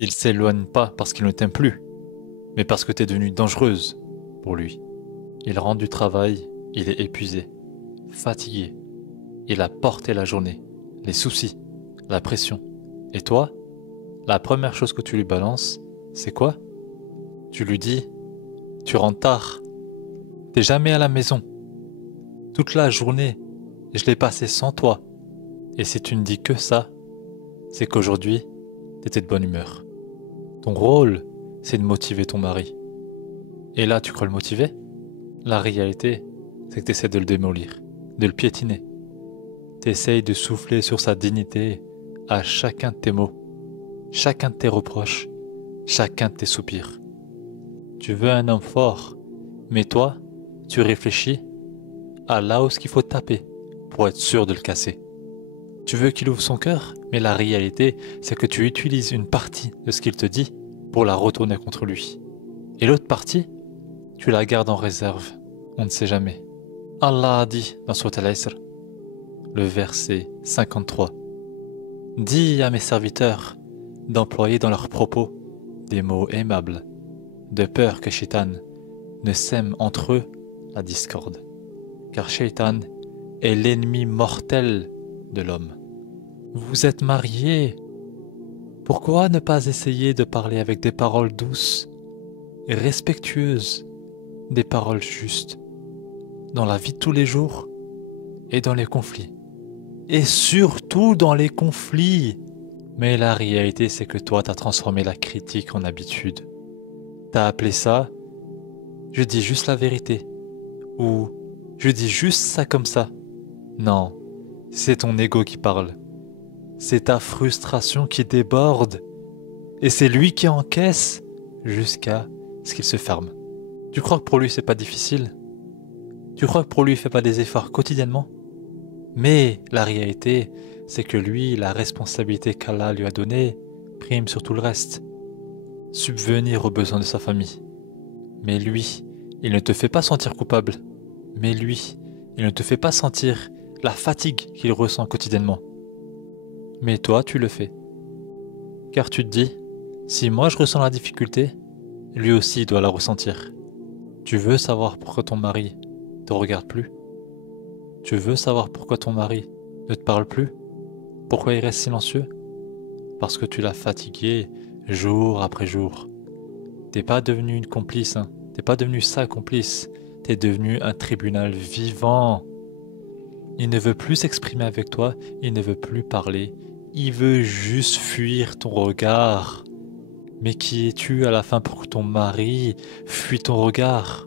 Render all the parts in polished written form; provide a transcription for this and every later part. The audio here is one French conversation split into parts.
Il s'éloigne pas parce qu'il ne t'aime plus, mais parce que t'es devenue dangereuse pour lui. Il rentre du travail, il est épuisé, fatigué. Il a porté la journée, les soucis, la pression. Et toi, la première chose que tu lui balances, c'est quoi? Tu lui dis, tu rentres tard, t'es jamais à la maison. Toute la journée, je l'ai passée sans toi. Et si tu ne dis que ça, c'est qu'aujourd'hui, t'étais de bonne humeur. Ton rôle, c'est de motiver ton mari. Et là, tu crois le motiver? La réalité, c'est que t'essaies de le démolir, de le piétiner. T'essayes de souffler sur sa dignité à chacun de tes mots, chacun de tes reproches, chacun de tes soupirs. Tu veux un homme fort, mais toi, tu réfléchis à là où ce qu'il faut taper pour être sûr de le casser. Tu veux qu'il ouvre son cœur, mais la réalité, c'est que tu utilises une partie de ce qu'il te dit pour la retourner contre lui. Et l'autre partie, tu la gardes en réserve. On ne sait jamais. Allah a dit dans Sourate Al-Isr, le verset 53, dis à mes serviteurs d'employer dans leurs propos des mots aimables, de peur que Shaitan ne sème entre eux la discorde. Car Shaitan est l'ennemi mortel de l'homme. Vous êtes mariés. Pourquoi ne pas essayer de parler avec des paroles douces et respectueuses, des paroles justes, dans la vie de tous les jours et dans les conflits. Et surtout dans les conflits. Mais la réalité, c'est que toi, t'as transformé la critique en habitude. T'as appelé ça « je dis juste la vérité » ou « je dis juste ça comme ça ». Non, c'est ton ego qui parle. C'est ta frustration qui déborde. Et c'est lui qui encaisse jusqu'à ce qu'il se ferme. Tu crois que pour lui, c'est pas difficile? Tu crois que pour lui, il fait pas des efforts quotidiennement? Mais la réalité, c'est que lui, la responsabilité qu'Allah lui a donnée prime sur tout le reste. Subvenir aux besoins de sa famille. Mais lui, il ne te fait pas sentir coupable. Mais lui, il ne te fait pas sentir la fatigue qu'il ressent quotidiennement. Mais toi, tu le fais. Car tu te dis, si moi je ressens la difficulté, lui aussi doit la ressentir. Tu veux savoir pourquoi ton mari te regarde plus? Tu veux savoir pourquoi ton mari ne te parle plus? Pourquoi il reste silencieux? Parce que tu l'as fatigué jour après jour. T'es pas devenu une complice, hein. T'es pas devenu sa complice. T'es devenu un tribunal vivant. Il ne veut plus s'exprimer avec toi, il ne veut plus parler. Il veut juste fuir ton regard. Mais qui es-tu à la fin pour que ton mari fuit ton regard?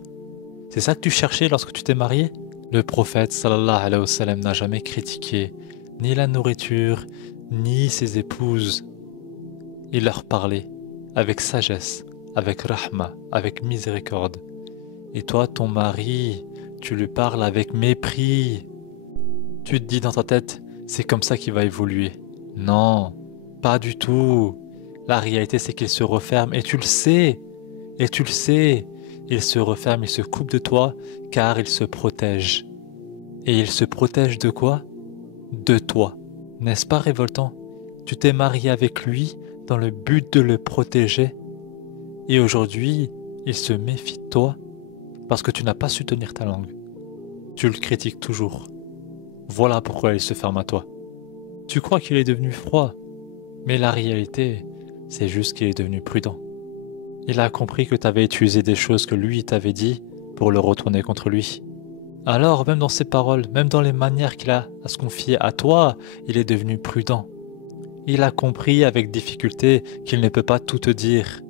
C'est ça que tu cherchais lorsque tu t'es marié? Le prophète sallallahu alayhi wa sallam n'a jamais critiqué ni la nourriture, ni ses épouses. Il leur parlait avec sagesse, avec rahma, avec miséricorde. Et toi, ton mari, tu lui parles avec mépris. Tu te dis dans ta tête, c'est comme ça qu'il va évoluer. Non, pas du tout. La réalité, c'est qu'il se referme et tu le sais. Et tu le sais. Il se referme, il se coupe de toi car il se protège. Et il se protège de quoi? De toi. N'est-ce pas révoltant? Tu t'es marié avec lui dans le but de le protéger. Et aujourd'hui, il se méfie de toi parce que tu n'as pas su tenir ta langue. Tu le critiques toujours. Voilà pourquoi il se ferme à toi. Tu crois qu'il est devenu froid, mais la réalité, c'est juste qu'il est devenu prudent. Il a compris que tu avais utilisé des choses que lui t'avait dit pour le retourner contre lui. Alors, même dans ses paroles, même dans les manières qu'il a à se confier à toi, il est devenu prudent. Il a compris avec difficulté qu'il ne peut pas tout te dire,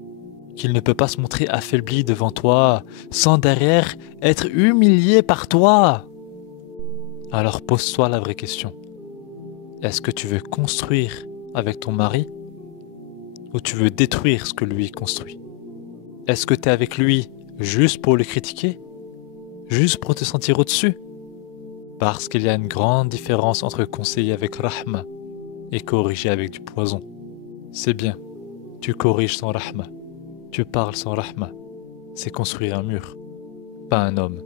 qu'il ne peut pas se montrer affaibli devant toi, sans derrière être humilié par toi. Alors pose-toi la vraie question. Est-ce que tu veux construire avec ton mari ou tu veux détruire ce que lui construit? Est-ce que tu es avec lui juste pour le critiquer? Juste pour te sentir au-dessus? Parce qu'il y a une grande différence entre conseiller avec rahma et corriger avec du poison. C'est bien, tu corriges sans rahma, tu parles sans rahma. C'est construire un mur, pas un homme.